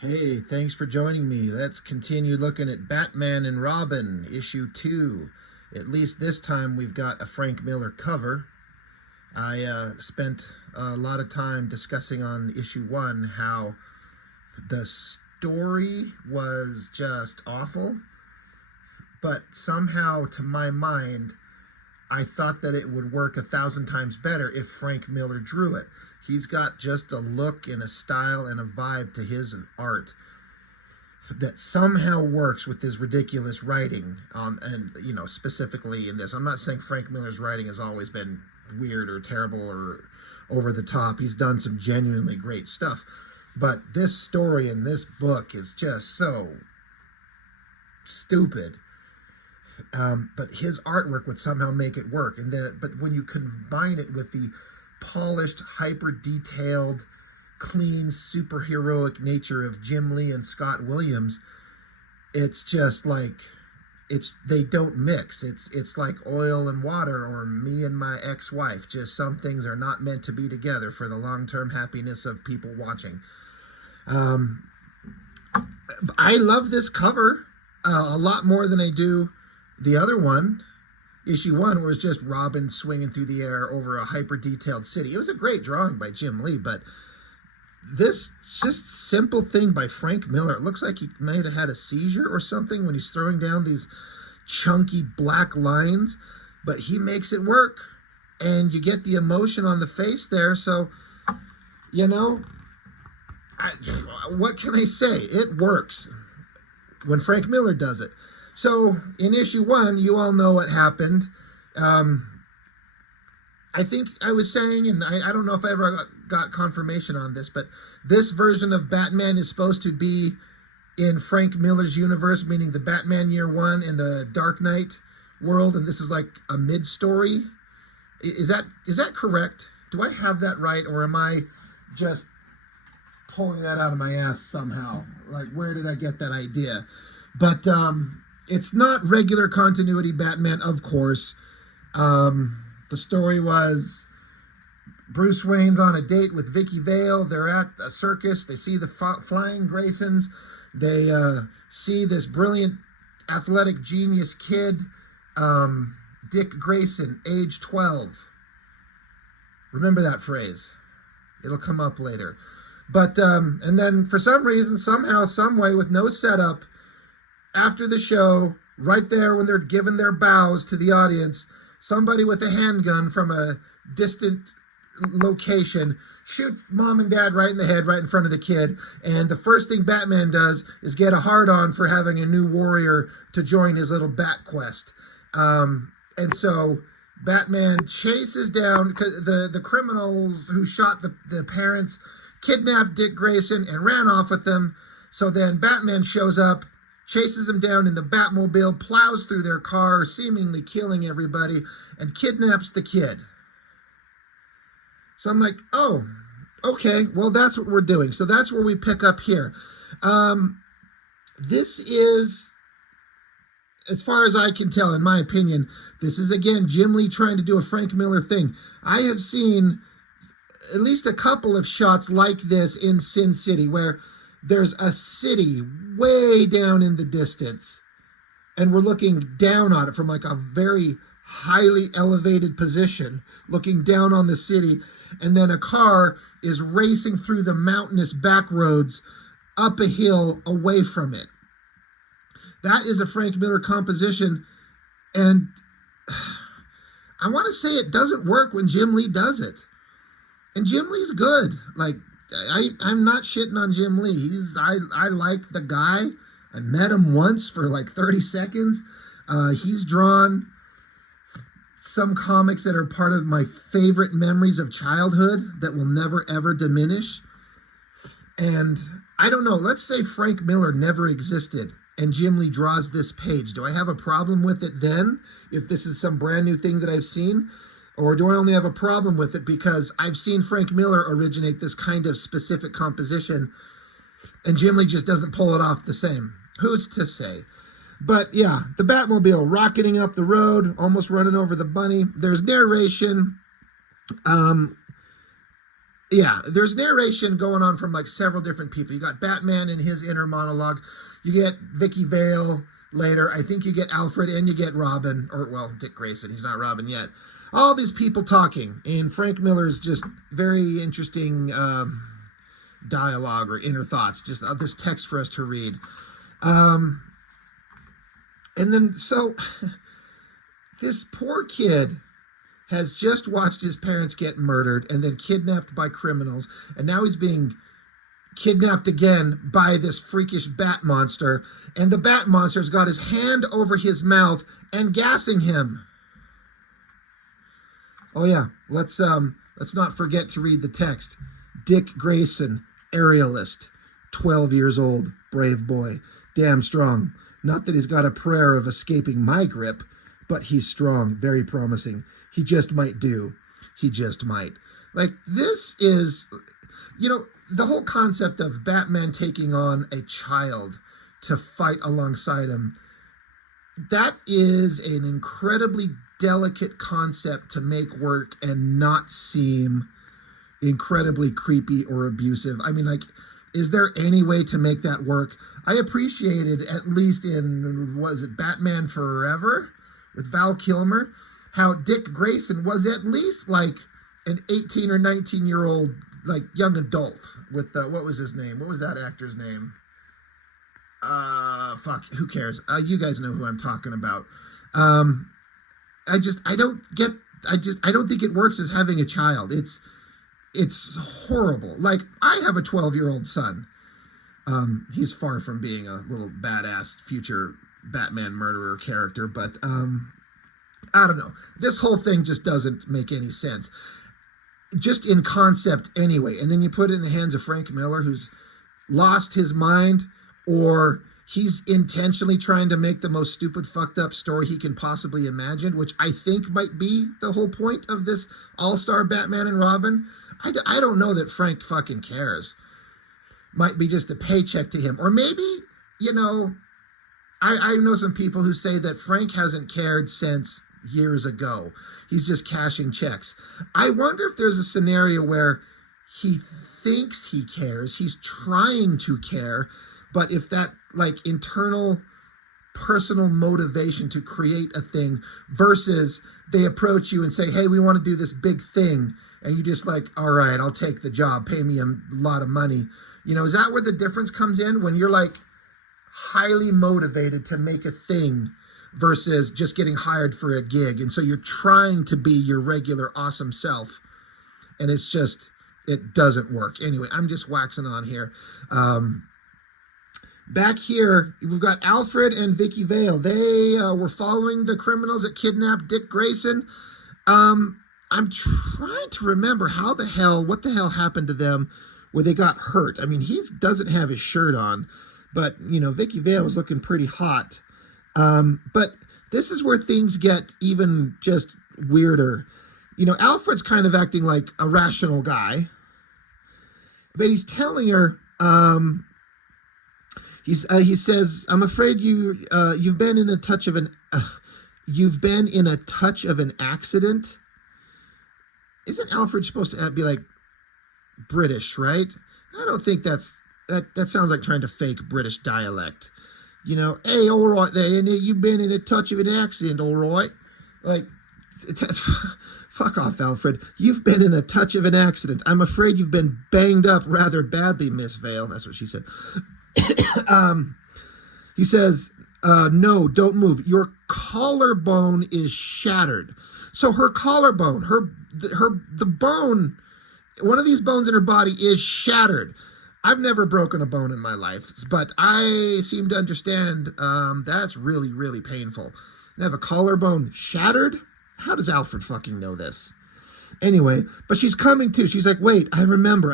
Hey, thanks for joining me. Let's continue looking at Batman and Robin, issue 2. At least this time we've got a Frank Miller cover. I spent a lot of time discussing on issue 1 how the story was just awful, but somehow, to my mind, I thought that it would work 1,000 times better if Frank Miller drew it. He's got just a look and a style and a vibe to his art that somehow works with his ridiculous writing. And, specifically in this, I'm not saying Frank Miller's writing has always been weird or terrible or over the top. He's done some genuinely great stuff. But this story in this book is just so stupid. But his artwork would somehow make it work. But when you combine it with the polished, hyper-detailed, clean, superheroic nature of Jim Lee and Scott Williams, it's just like they don't mix. It's like oil and water, or me and my ex-wife. Just some things are not meant to be together for the long-term happiness of people watching. I love this cover a lot more than I do the other one. Issue 1 was just Robin swinging through the air over a hyper-detailed city. It was a great drawing by Jim Lee, but this just simple thing by Frank Miller, it looks like he might have had a seizure or something when he's throwing down these chunky black lines, but he makes it work, and you get the emotion on the face there. So, what can I say? It works when Frank Miller does it. So in issue 1, you all know what happened. I think I was saying, and I don't know if I ever got confirmation on this, but this version of Batman is supposed to be in Frank Miller's universe, meaning the Batman Year 1 and the Dark Knight world, and this is like a mid-story. Is that correct? Do I have that right, or am I just pulling that out of my ass somehow? Like, where did I get that idea? But it's not regular continuity Batman, of course. The story was Bruce Wayne's on a date with Vicky Vale. They're at a circus. They see the flying Graysons. They see this brilliant athletic genius kid, Dick Grayson, age 12. Remember that phrase. It'll come up later. But, and then for some reason, somehow, some way, with no setup, after the show, right there when they're giving their bows to the audience, somebody with a handgun from a distant location shoots mom and dad right in the head, right in front of the kid. And the first thing Batman does is get a hard-on for having a new warrior to join his little bat quest. And so Batman chases down the criminals who shot the parents, kidnapped Dick Grayson, and ran off with them. So then Batman shows up, chases them down in the Batmobile, plows through their car, seemingly killing everybody, and kidnaps the kid. So I'm like, oh, okay, well, that's what we're doing. So that's where we pick up here. This is, as far as I can tell, in my opinion, this is, again, Jim Lee trying to do a Frank Miller thing. I have seen at least a couple of shots like this in Sin City, where there's a city way down in the distance, and we're looking down on it from like a very highly elevated position, looking down on the city, and then a car is racing through the mountainous back roads up a hill away from it. That is a Frank Miller composition, and I want to say it doesn't work when Jim Lee does it. And Jim Lee's good. Like, I'm not shitting on Jim Lee. I like the guy. I met him once for like 30 seconds. He's drawn some comics that are part of my favorite memories of childhood that will never, ever diminish. And I don't know, let's say Frank Miller never existed and Jim Lee draws this page. Do I have a problem with it then, if this is some brand new thing that I've seen? Or do I only have a problem with it because I've seen Frank Miller originate this kind of specific composition and Jim Lee just doesn't pull it off the same? Who's to say? But yeah, the Batmobile rocketing up the road, almost running over the bunny. There's narration. Yeah, there's narration going on from like several different people. You got Batman in his inner monologue. You get Vicky Vale later. I think you get Alfred and you get Robin, or well, Dick Grayson. He's not Robin yet. All these people talking, and Frank Miller's just very interesting dialogue or inner thoughts. Just this text for us to read. Um, and then so this poor kid has just watched his parents get murdered and then kidnapped by criminals, and now he's being kidnapped again by this freakish bat monster, and the bat monster's got his hand over his mouth and gassing him. Oh yeah, let's not forget to read the text. Dick Grayson, aerialist, 12 years old, brave boy, damn strong. Not that he's got a prayer of escaping my grip, but he's strong, very promising. He just might do. He just might. Like, this is, the whole concept of Batman taking on a child to fight alongside him, that is an incredibly delicate concept to make work and not seem incredibly creepy or abusive. I mean, like, is there any way to make that work? I appreciated, at least in, was it Batman Forever with Val Kilmer, how Dick Grayson was at least like an 18 or 19-year-old, like, young adult with, what was his name? What was that actor's name? Fuck, who cares? You guys know who I'm talking about. I don't think it works as having a child. It's horrible. Like, I have a 12-year-old son. He's far from being a little badass future Batman murderer character, but I don't know. This whole thing just doesn't make any sense. Just in concept anyway. And then you put it in the hands of Frank Miller, who's lost his mind, or he's intentionally trying to make the most stupid, fucked up story he can possibly imagine, which I think might be the whole point of this all-star Batman and Robin. I don't know that Frank fucking cares. Might be just a paycheck to him. Or maybe, I know some people who say that Frank hasn't cared since years ago. He's just cashing checks. I wonder if there's a scenario where he thinks he cares, he's trying to care, but if that, like, internal personal motivation to create a thing versus they approach you and say, hey, we want to do this big thing, and you just like, all right, I'll take the job, pay me a lot of money. Is that where the difference comes in, when you're like highly motivated to make a thing versus just getting hired for a gig? And so you're trying to be your regular awesome self, and it's just, it doesn't work. Anyway, I'm just waxing on here. Back here, we've got Alfred and Vicky Vale. They were following the criminals that kidnapped Dick Grayson. I'm trying to remember what the hell happened to them where they got hurt. I mean, he doesn't have his shirt on, but, Vicky Vale was looking pretty hot. But this is where things get even just weirder. Alfred's kind of acting like a rational guy, but he's telling her, he says, I'm afraid you've been in a touch of an accident. Isn't Alfred supposed to be like British, right? I don't think that sounds like trying to fake British dialect. Hey, all right there, you've been in a touch of an accident, all right? Like, fuck off, Alfred. You've been in a touch of an accident. I'm afraid you've been banged up rather badly, Miss Vale. That's what she said. He says, no, don't move. Your collarbone is shattered. So her collarbone, the bone, one of these bones in her body is shattered. I've never broken a bone in my life, but I seem to understand that's really, really painful. And have a collarbone shattered? How does Alfred fucking know this? Anyway, but she's coming to. She's like, wait, I remember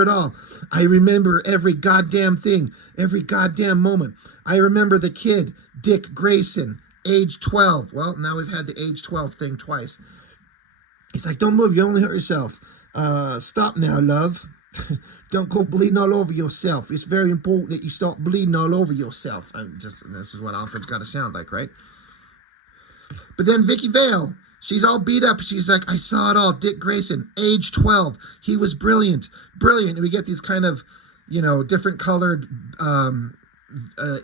it all. I remember every goddamn thing, every goddamn moment. I remember the kid, Dick Grayson, age 12. Well, now we've had the age 12 thing twice. He's like, don't move, you only hurt yourself. Stop now, love. Don't go bleeding all over yourself. It's very important that you stop bleeding all over yourself. This is what Alfred's got to sound like, right? But then Vicky Vale, She's all beat up. She's like, I saw it all. Dick Grayson, age 12. He was brilliant. Brilliant. And we get these kind of, different colored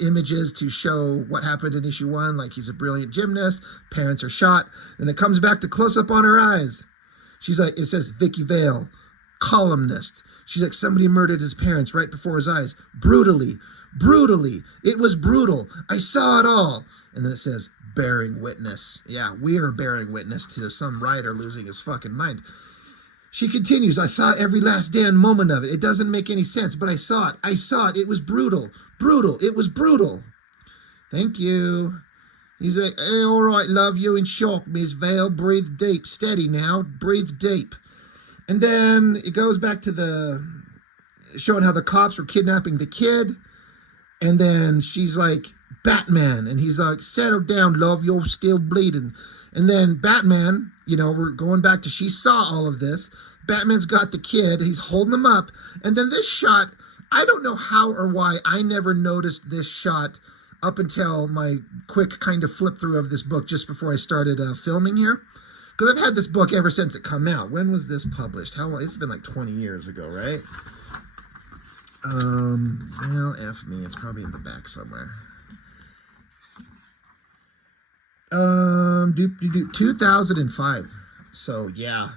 images to show what happened in issue 1. Like, he's a brilliant gymnast. Parents are shot. Then it comes back to close up on her eyes. She's like, it says Vicky Vale, columnist. She's like, somebody murdered his parents right before his eyes. Brutally. Brutally. It was brutal. I saw it all. And then it says, bearing witness. Yeah, we are bearing witness to some writer losing his fucking mind. She continues, I saw every last damn moment of it. It doesn't make any sense, but I saw it. I saw it. It was brutal. Brutal. It was brutal. Thank you. He's like, hey, all right, love, you in shock, Miss Vale. Breathe deep. Steady now. Breathe deep. And then it goes back to showing how the cops were kidnapping the kid. And then she's like, Batman. And he's like, settle down, love, you're still bleeding. And then Batman, we're going back to she saw all of this. Batman's got the kid. He's holding him up. And then this shot, I don't know how or why I never noticed this shot up until my quick kind of flip through of this book just before I started filming here. Because I've had this book ever since it come out. When was this published? How long? It's been like 20 years ago, right? Well, F me. It's probably in the back somewhere. 2005. So, yeah.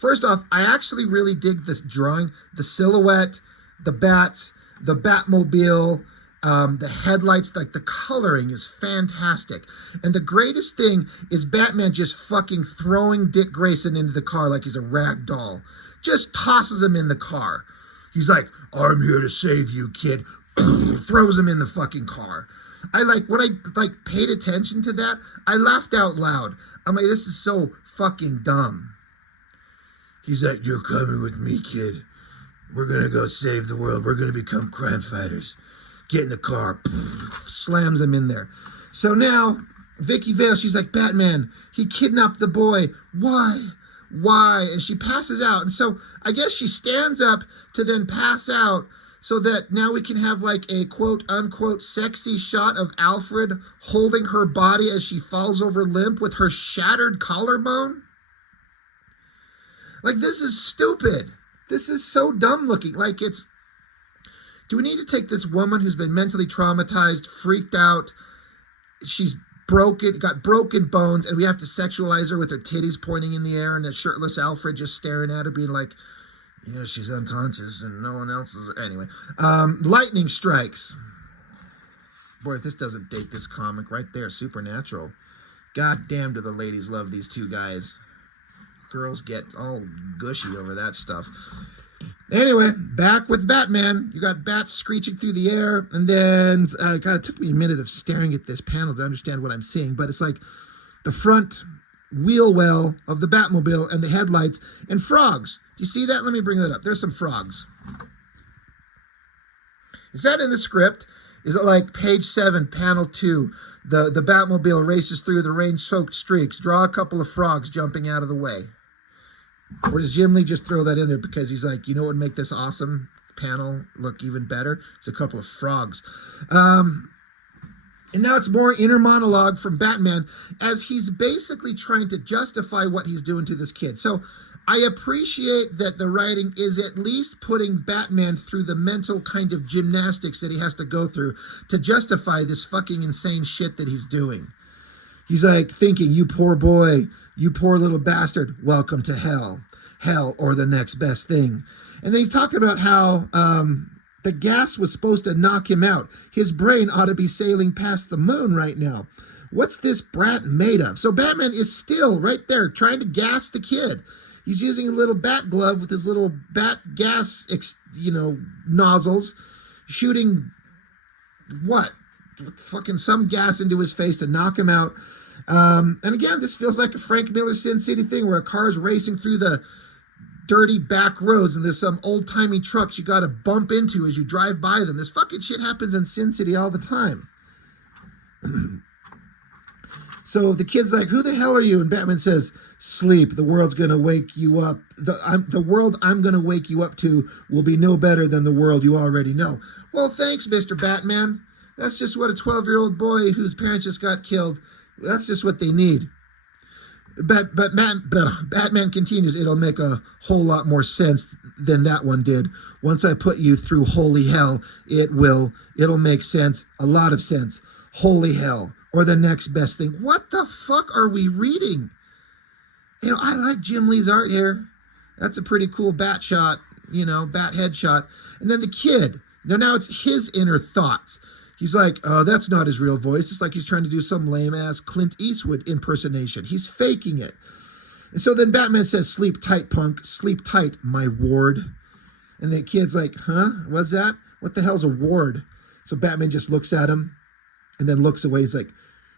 First off, I actually really dig this drawing. The silhouette, the bats, the Batmobile, the headlights, like the coloring is fantastic. And the greatest thing is Batman just fucking throwing Dick Grayson into the car like he's a rag doll. Just tosses him in the car. He's like, I'm here to save you, kid. Throws him in the fucking car. When I paid attention to that, I laughed out loud. I'm like, this is so fucking dumb. He's like, you're coming with me, kid. We're going to go save the world. We're going to become crime fighters. Get in the car. Slams him in there. So now, Vicky Vale, she's like, Batman, he kidnapped the boy. Why? Why? And she passes out. And so I guess she stands up to then pass out so that now we can have like a quote unquote sexy shot of Alfred holding her body as she falls over limp with her shattered collarbone. Like, this is stupid. This is so dumb looking. Like, do we need to take this woman who's been mentally traumatized, freaked out, she's got broken bones, and we have to sexualize her with her titties pointing in the air and a shirtless Alfred just staring at her being like, she's unconscious and no one else is. Anyway, lightning strikes. Boy, if this doesn't date this comic right there, Supernatural. God damn, do the ladies love these two guys. Girls get all gushy over that stuff. Anyway, back with Batman. You got bats screeching through the air, and then it took me a minute of staring at this panel to understand what I'm seeing, but it's like the front wheel well of the Batmobile and the headlights and frogs. Do you see that? Let me bring that up. There's some frogs. Is that in the script? Is it like page 7, panel 2? The Batmobile races through the rain-soaked streaks. Draw a couple of frogs jumping out of the way. Or does Jim Lee just throw that in there because he's like, what would make this awesome panel look even better? It's a couple of frogs. And now it's more inner monologue from Batman as he's basically trying to justify what he's doing to this kid. So I appreciate that the writing is at least putting Batman through the mental kind of gymnastics that he has to go through to justify this fucking insane shit that he's doing. He's like thinking, you poor boy, you poor little bastard, welcome to hell. Hell or the next best thing. And then he's talking about how the gas was supposed to knock him out. His brain ought to be sailing past the moon right now. What's this brat made of? So Batman is still right there trying to gas the kid. He's using a little bat glove with his little bat gas, nozzles, shooting fucking some gas into his face to knock him out. And again, this feels like a Frank Miller Sin City thing where a car's racing through the dirty back roads and there's some old-timey trucks you got to bump into as you drive by them. This fucking shit happens in Sin City all the time. So the kid's like, who the hell are you? And Batman says, sleep. The world's going to wake you up. The world I'm going to wake you up to will be no better than the world you already know. Well, thanks, Mr. Batman. That's just what a 12-year-old boy whose parents just got killed, that's just what they need. Batman continues, it'll make a whole lot more sense than that one did. Once I put you through holy hell, it'll make sense, a lot of sense. Holy hell, or the next best thing. What the fuck are we reading? You know, I like Jim Lee's art here. That's a pretty cool bat shot, you know, bat headshot. And then the kid, now it's his inner thoughts. He's like, oh, that's not his real voice. It's like he's trying to do some lame-ass Clint Eastwood impersonation. He's faking it. And so then Batman says, sleep tight, punk. Sleep tight, my ward. And the kid's like, huh? What's that? What the hell's a ward? So Batman just looks at him and then looks away. He's like,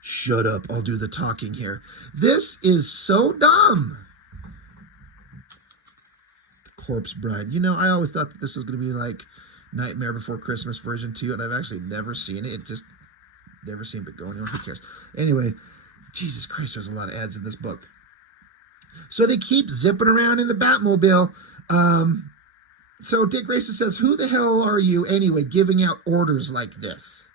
shut up. I'll do the talking here. This is so dumb. The Corpse Bride. You know, I always thought that this was going to be like Nightmare Before Christmas version 2, and I've actually never seen it. Just never seen it go anywhere. Who cares? Anyway, Jesus Christ, there's a lot of ads in this book. So they keep zipping around in the Batmobile. So Dick Grayson says, who the hell are you anyway giving out orders like this?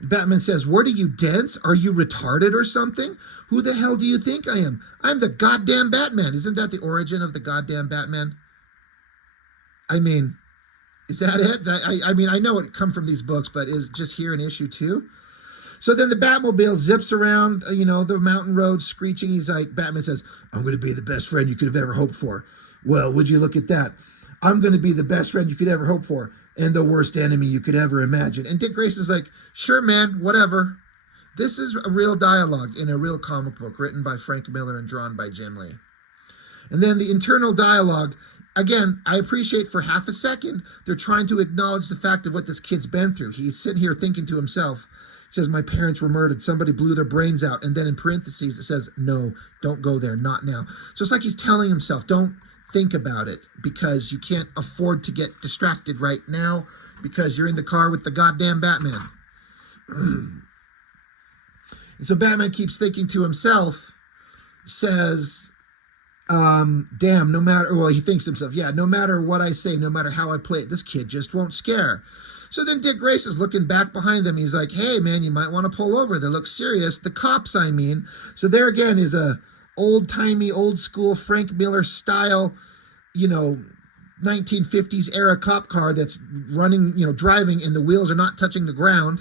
Batman says, what are you, dense? Are you retarded or something? Who the hell do you think I am? I'm the goddamn Batman. Isn't that the origin of the goddamn Batman? I mean, is that it? I mean, I know it come from these books, but is just here in issue 2? So then the Batmobile zips around, you know, the mountain road screeching. He's like, Batman says, I'm going to be the best friend you could have ever hoped for. Well, would you look at that? I'm going to be the best friend you could ever hope for and the worst enemy you could ever imagine. And Dick Grayson's like, sure, man, whatever. This is a real dialogue in a real comic book written by Frank Miller and drawn by Jim Lee. And then the internal dialogue, again, I appreciate for half a second, they're trying to acknowledge the fact of what this kid's been through. He's sitting here thinking to himself, he says, my parents were murdered. Somebody blew their brains out. And then in parentheses, it says, no, don't go there, not now. So it's like he's telling himself, don't think about it because you can't afford to get distracted right now because you're in the car with the goddamn Batman. And so Batman keeps thinking to himself, says, damn, no matter, well, he thinks to himself, yeah, no matter what I say, no matter how I play it, this kid just won't scare. So then Dick Grayson's looking back behind them. He's like, hey, man, you might want to pull over. They look serious. The cops, I mean. So there again is a old-timey, old-school Frank Miller style, you know, 1950s era cop car that's running, you know, driving, and the wheels are not touching the ground.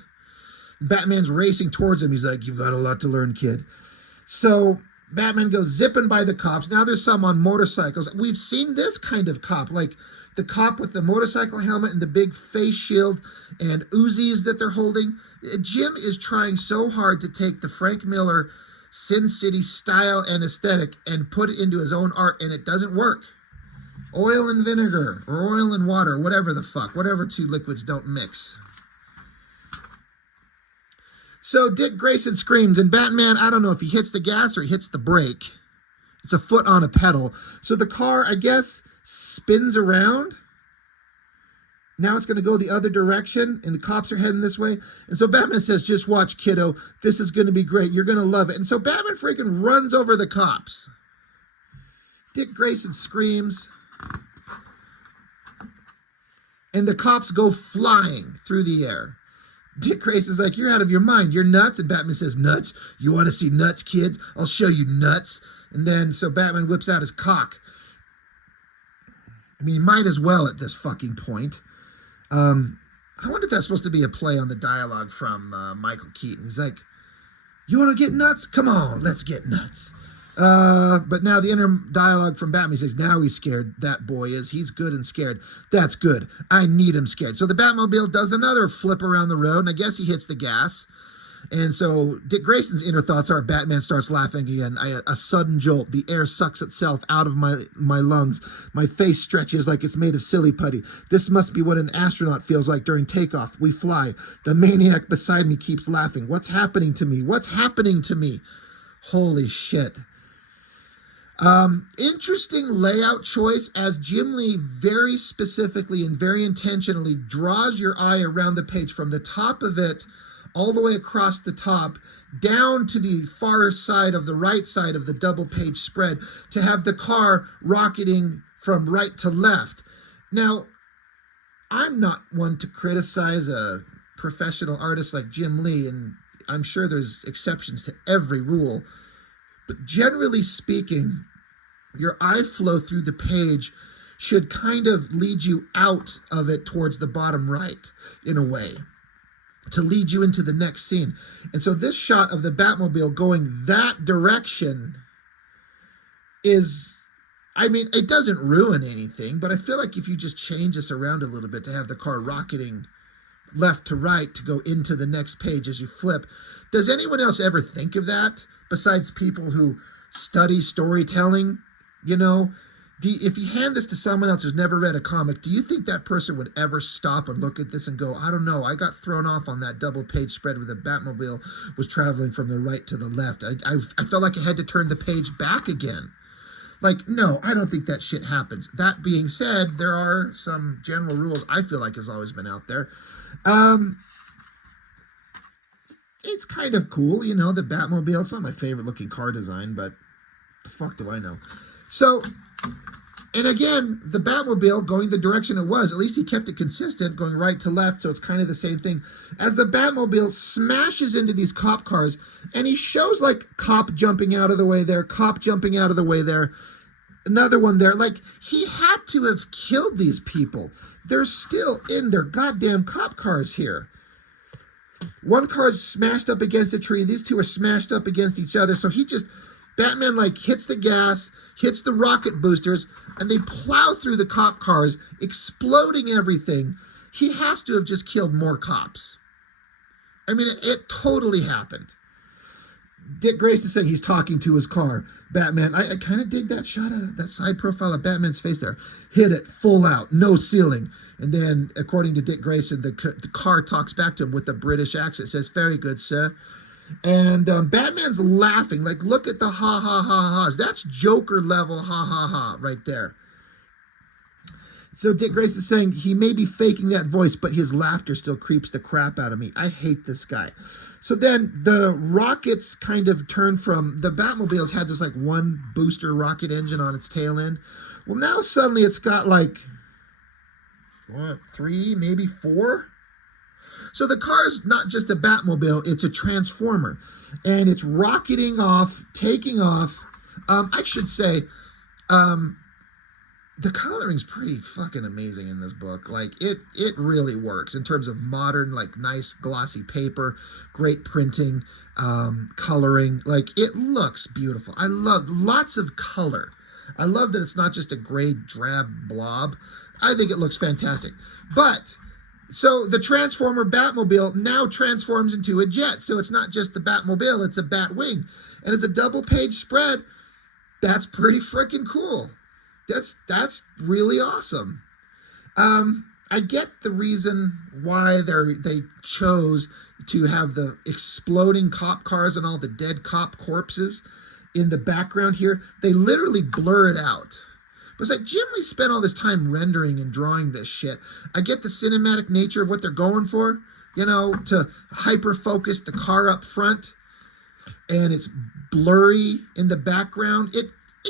Batman's racing towards him. He's like, you've got a lot to learn, kid. So Batman goes zipping by the cops. Now there's some on motorcycles. We've seen this kind of cop, like the cop with the motorcycle helmet and the big face shield and Uzis that they're holding. Jim is trying so hard to take the Frank Miller Sin City style and aesthetic and put it into his own art, and it doesn't work. Oil and vinegar, or oil and water, whatever the fuck, whatever two liquids don't mix. So Dick Grayson screams, and Batman, I don't know if he hits the gas or he hits the brake. It's a foot on a pedal. So the car, I guess, spins around. Now it's going to go the other direction, and the cops are heading this way. And so Batman says, just watch, kiddo. This is going to be great. You're going to love it. And so Batman freaking runs over the cops. Dick Grayson screams. And the cops go flying through the air. Dick Grayson's like, you're out of your mind. You're nuts. And Batman says, nuts? You want to see nuts, kids? I'll show you nuts. And then, so Batman whips out his cock. I mean, he might as well at this fucking point. I wonder if that's supposed to be a play on the dialogue from Michael Keaton. He's like, you want to get nuts? Come on, let's get nuts. But now the inner dialogue from Batman says, now he's scared. That boy is. He's good and scared. That's good. I need him scared. So the Batmobile does another flip around the road, and I guess he hits the gas. And so Dick Grayson's inner thoughts are, Batman starts laughing again. A sudden jolt. The air sucks itself out of my lungs. My face stretches like it's made of silly putty. This must be what an astronaut feels like during takeoff. We fly. The maniac beside me keeps laughing. What's happening to me? What's happening to me? Holy shit. Interesting layout choice as Jim Lee very specifically and very intentionally draws your eye around the page from the top of it all the way across the top, down to the far side of the right side of the double page spread to have the car rocketing from right to left. Now, I'm not one to criticize a professional artist like Jim Lee, and I'm sure there's exceptions to every rule, But generally speaking, your eye flow through the page should kind of lead you out of it towards the bottom right in a way to lead you into the next scene. And so this shot of the Batmobile going that direction is, I mean, it doesn't ruin anything, but I feel like if you just change this around a little bit to have the car rocketing left to right to go into the next page as you flip. Does anyone else ever think of that besides people who study storytelling? You know, if you hand this to someone else who's never read a comic, do you think that person would ever stop and look at this and go, I don't know, I got thrown off on that double page spread where the Batmobile was traveling from the right to the left. I felt like I had to turn the page back again. Like, no, I don't think that shit happens. That being said, there are some general rules I feel like has always been out there. It's kind of cool, you know, the Batmobile. It's not my favorite looking car design, but the fuck do I know? So, and again, the Batmobile going the direction it was, at least he kept it consistent, going right to left, so it's kind of the same thing. As the Batmobile smashes into these cop cars, and he shows like cop jumping out of the way there, cop jumping out of the way there, another one there. Like, he had to have killed these people. They're still in their goddamn cop cars here. One car's smashed up against a tree. These two are smashed up against each other. So he just, Batman like hits the gas, hits the rocket boosters, and they plow through the cop cars, exploding everything. He has to have just killed more cops. I mean, it totally happened. Dick Grayson saying he's talking to his car. Batman, I kind of dig that shot of that side profile of Batman's face there. Hit it full out, no ceiling. And then, according to Dick Grayson, the car talks back to him with a British accent. It says, very good, sir. And Batman's laughing. Like, look at the ha ha ha ha's. That's Joker level ha ha ha right there. So Dick Grayson's saying he may be faking that voice, but his laughter still creeps the crap out of me. I hate this guy. So then the rockets kind of turn from, the Batmobile's had just like one booster rocket engine on its tail end. Well, now suddenly it's got like, what, 3, maybe 4? So the car's not just a Batmobile, it's a transformer. And it's rocketing off, taking off. I should say, the coloring's pretty fucking amazing in this book. Like, it really works in terms of modern, like, nice glossy paper, great printing, coloring. Like, it looks beautiful. I love lots of color. I love that it's not just a gray drab blob. I think it looks fantastic. But so the Transformer Batmobile now transforms into a jet. So it's not just the Batmobile, it's a Batwing. And it's a double page spread. That's pretty freaking cool. That's really awesome. I get the reason why they chose to have the exploding cop cars and all the dead cop corpses in the background here. They literally blur it out. But it's like, Jim Lee spent all this time rendering and drawing this shit. I get the cinematic nature of what they're going for, you know, to hyper-focus the car up front, and it's blurry in the background. It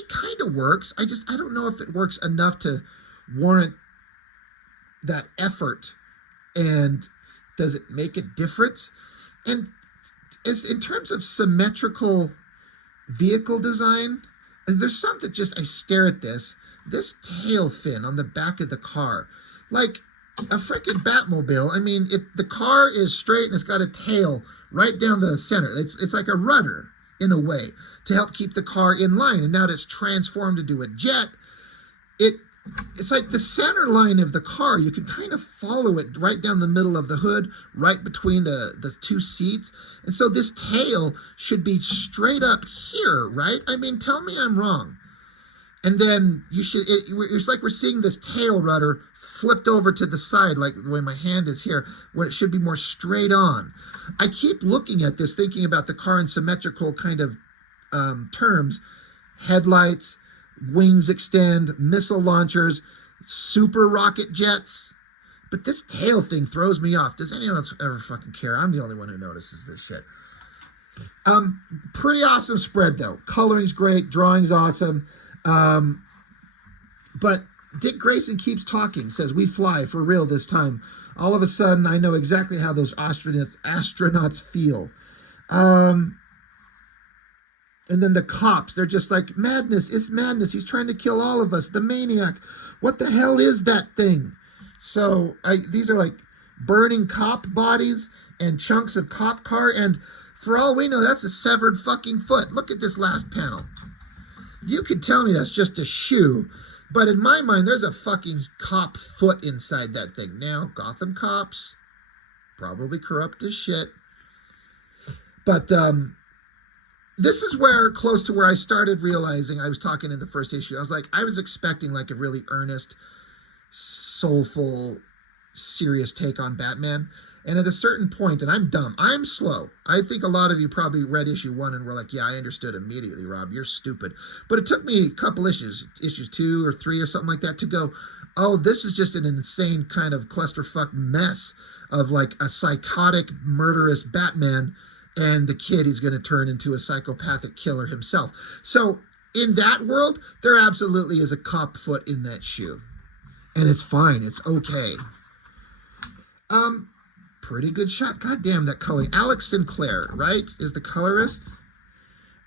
kind of works. I don't know if it works enough to warrant that effort. And does it make a difference? And in terms of symmetrical vehicle design, there's something just, I stare at this tail fin on the back of the car. Like a freaking Batmobile. I mean, the car is straight and it's got a tail right down the center. It's like a rudder in a way to help keep the car in line. And now that it's transformed into a jet, it's like the center line of the car. You can kind of follow it right down the middle of the hood, right between the two seats. And so this tail should be straight up here, right? I mean, tell me I'm wrong. And then it's like we're seeing this tail rudder flipped over to the side, like the way my hand is here, when it should be more straight on. I keep looking at this, thinking about the car in symmetrical kind of terms. Headlights, wings extend, missile launchers, super rocket jets. But this tail thing throws me off. Does anyone else ever fucking care? I'm the only one who notices this shit. Pretty awesome spread, though. Coloring's great, drawing's awesome. But Dick Grayson keeps talking, says, we fly for real this time. All of a sudden, I know exactly how those astronauts feel. And then the cops, they're just like, madness, it's madness. He's trying to kill all of us. The maniac. What the hell is that thing? So these are like burning cop bodies and chunks of cop car. And for all we know, that's a severed fucking foot. Look at this last panel. You could tell me that's just a shoe. But in my mind, there's a fucking cop foot inside that thing. Now, Gotham cops, probably corrupt as shit. But this is where, close to where I started realizing, I was talking in the first issue, I was expecting like a really earnest, soulful, serious take on Batman. And at a certain point, and I'm dumb, I'm slow. I think a lot of you probably read issue 1 and were like, yeah, I understood immediately, Rob, you're stupid. But it took me a couple issues 2 or 3 or something like that, to go, oh, this is just an insane kind of clusterfuck mess of like a psychotic, murderous Batman, and the kid he's going to turn into a psychopathic killer himself. So in that world, there absolutely is a cop foot in that shoe. And it's fine. It's okay. Pretty good shot. God damn, that coloring. Alex Sinclair, right, is the colorist?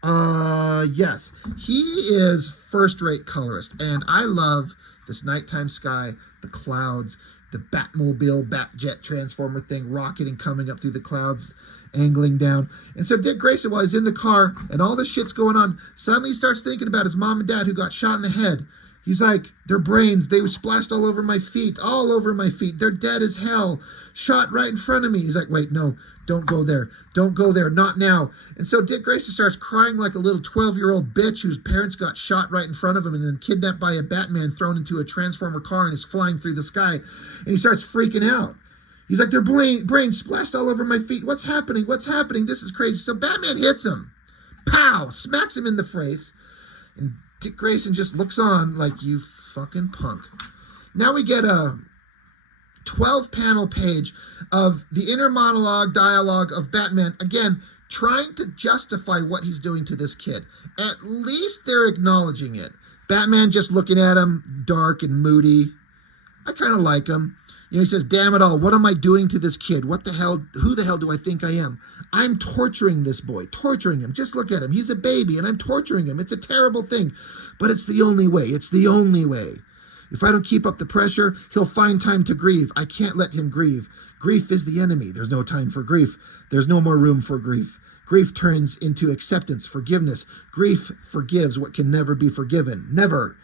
Yes. He is first-rate colorist. And I love this nighttime sky, the clouds, the Batmobile, Batjet transformer thing rocketing, coming up through the clouds, angling down. And so Dick Grayson, while he's in the car and all this shit's going on, suddenly he starts thinking about his mom and dad who got shot in the head. He's like, their brains, they were splashed all over my feet. They're dead as hell. Shot right in front of me. He's like, wait, no, don't go there. Don't go there. Not now. And so Dick Grayson starts crying like a little 12-year-old bitch whose parents got shot right in front of him and then kidnapped by a Batman, thrown into a transformer car and is flying through the sky. And he starts freaking out. He's like, their brains splashed all over my feet. What's happening? What's happening? This is crazy. So Batman hits him. Pow! Smacks him in the face. And Dick Grayson just looks on like, you fucking punk. Now we get a 12-panel page of the inner monologue dialogue of Batman, again, trying to justify what he's doing to this kid. At least they're acknowledging it. Batman just looking at him, dark and moody. I kind of like him. You know, he says, damn it all, what am I doing to this kid? What the hell, who the hell do I think I am? I'm torturing this boy, torturing him. Just look at him. He's a baby and I'm torturing him. It's a terrible thing, but it's the only way. It's the only way. If I don't keep up the pressure, he'll find time to grieve. I can't let him grieve. Grief is the enemy. There's no time for grief. There's no more room for grief. Grief turns into acceptance, forgiveness. Grief forgives what can never be forgiven. Never.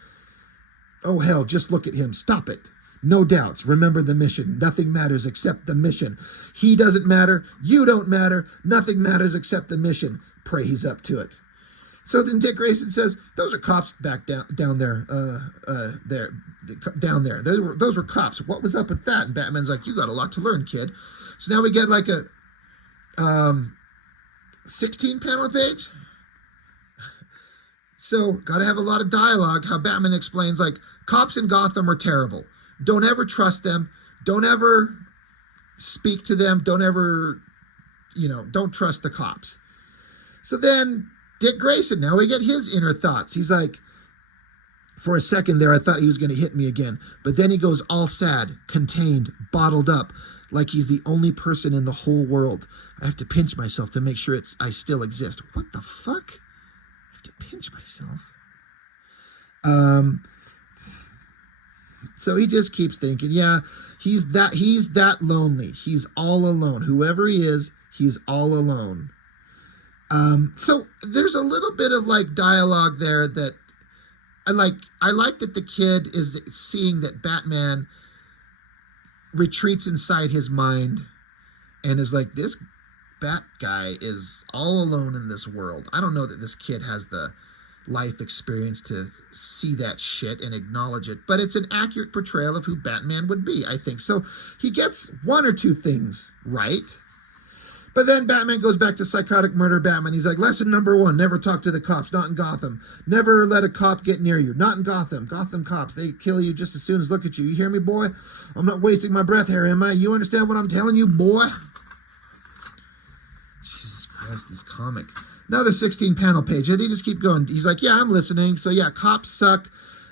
Oh, hell, just look at him. Stop it. No doubts. Remember the mission. Nothing matters except the mission. He doesn't matter. You don't matter. Nothing matters except the mission. Pray he's up to it. So then Dick Grayson says, those are cops back down there. Down there. Those were cops. What was up with that? And Batman's like, you got a lot to learn, kid. So now we get like a 16-panel page. So got to have a lot of dialogue. How Batman explains, like, cops in Gotham are terrible. Don't ever trust them. Don't ever speak to them. Don't ever, don't trust the cops. So then Dick Grayson, now we get his inner thoughts. He's like, for a second there, I thought he was going to hit me again. But then he goes all sad, contained, bottled up, like he's the only person in the whole world. I have to pinch myself to make sure I still exist. What the fuck? I have to pinch myself. So he just keeps thinking, yeah, he's that lonely. He's all alone. Whoever he is, he's all alone. So there's a little bit of like dialogue there that I like. I like that the kid is seeing that Batman retreats inside his mind and is like, this Bat guy is all alone in this world. I don't know that this kid has the life experience to see that shit and acknowledge it, but it's an accurate portrayal of who Batman would be, I think. So he gets one or two things right, but then Batman goes back to psychotic murder Batman. He's like, lesson number 1, never talk to the cops, not in Gotham. Never let a cop get near you, not in Gotham. Gotham cops, they kill you just as soon as look at you. You hear me, boy? I'm not wasting my breath here, am I? You understand what I'm telling you, boy? Jesus Christ, this comic. Another 16-panel page. They just keep going. He's like, yeah, I'm listening. So, yeah, cops suck.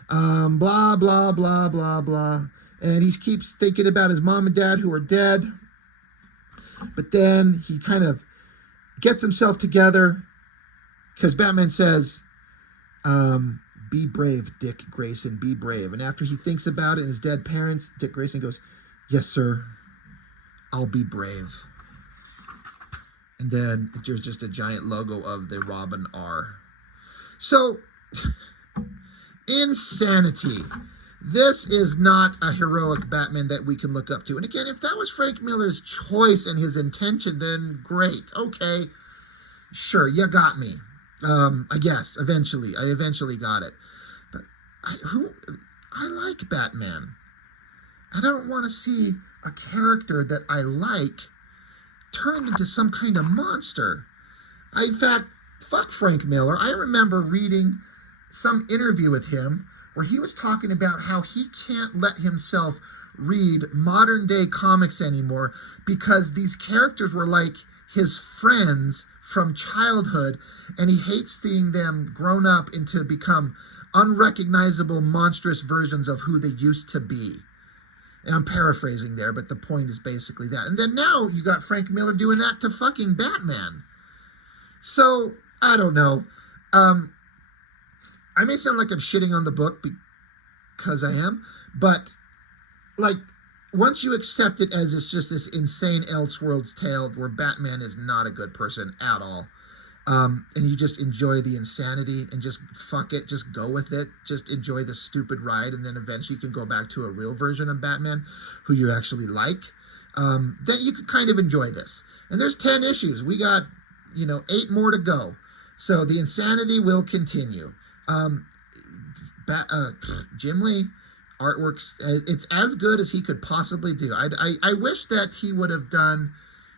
Blah, blah, blah, blah, blah. And he keeps thinking about his mom and dad who are dead. But then he kind of gets himself together because Batman says, be brave, Dick Grayson, be brave. And after he thinks about it and his dead parents, Dick Grayson goes, yes, sir, I'll be brave. And then there's just a giant logo of the Robin R. So, insanity. This is not a heroic Batman that we can look up to. And again, if that was Frank Miller's choice and his intention, then great. Okay, sure, you got me. I guess, eventually. I eventually got it. But I like Batman. I don't want to see a character that I like turned into some kind of monster. In fact, fuck Frank Miller. I remember reading some interview with him where he was talking about how he can't let himself read modern day comics anymore because these characters were like his friends from childhood, and he hates seeing them grown up into become unrecognizable, monstrous versions of who they used to be. And I'm paraphrasing there, but the point is basically that. And then now you got Frank Miller doing that to fucking Batman. So, I don't know. I may sound like I'm shitting on the book because I am, but like, once you accept it as it's just this insane Elseworlds tale where Batman is not a good person at all, and you just enjoy the insanity and just fuck it, just go with it, just enjoy the stupid ride, and then eventually you can go back to a real version of Batman who you actually like, then you could kind of enjoy this. And there's 10 issues. We got, 8 more to go. So the insanity will continue. Jim Lee artworks, it's as good as he could possibly do. I wish that he would have done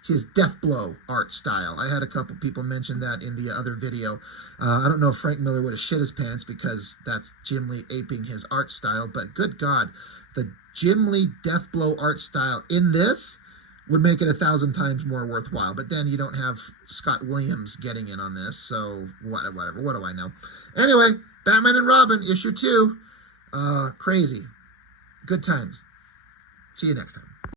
his Deathblow art style. I had a couple people mention that in the other video. I don't know if Frank Miller would have shit his pants because that's Jim Lee aping his art style, but good God, the Jim Lee Deathblow art style in this would make it 1,000 times more worthwhile. But then you don't have Scott Williams getting in on this, so whatever. What do I know? Anyway, Batman and Robin, issue 2. Crazy. Good times. See you next time.